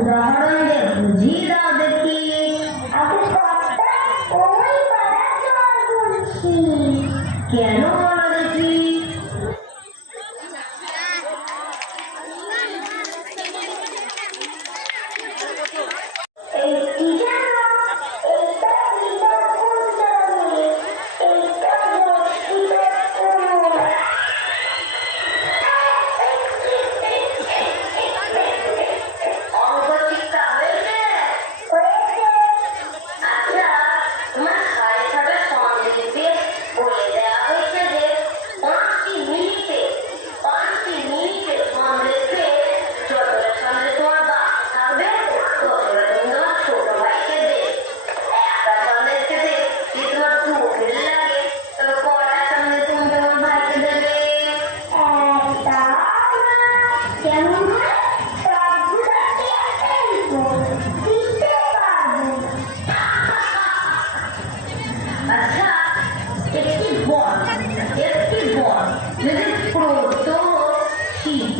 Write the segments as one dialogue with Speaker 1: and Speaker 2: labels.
Speaker 1: उदाहरण बुझी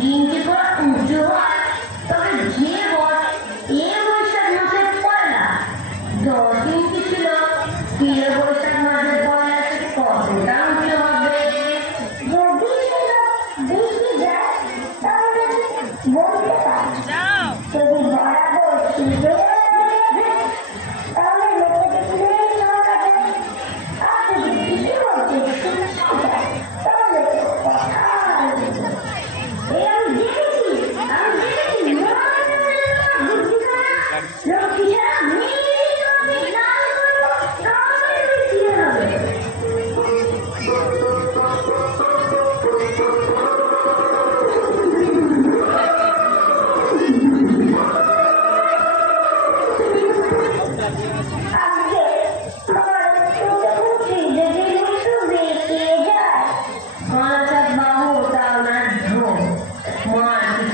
Speaker 1: E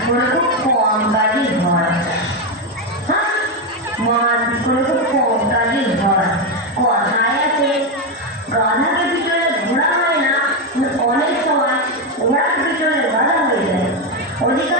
Speaker 1: গুলোকে কম বাড়ি হয় হ্যাঁ মহাদিস গুলোকে কম বাড়ি হয় কথায় আছে গাধাকে ভিতরে ঘোরা হয় না অনেক সময় ঘোড়ার ভিতরে বাধা হয়ে যায় অধিকার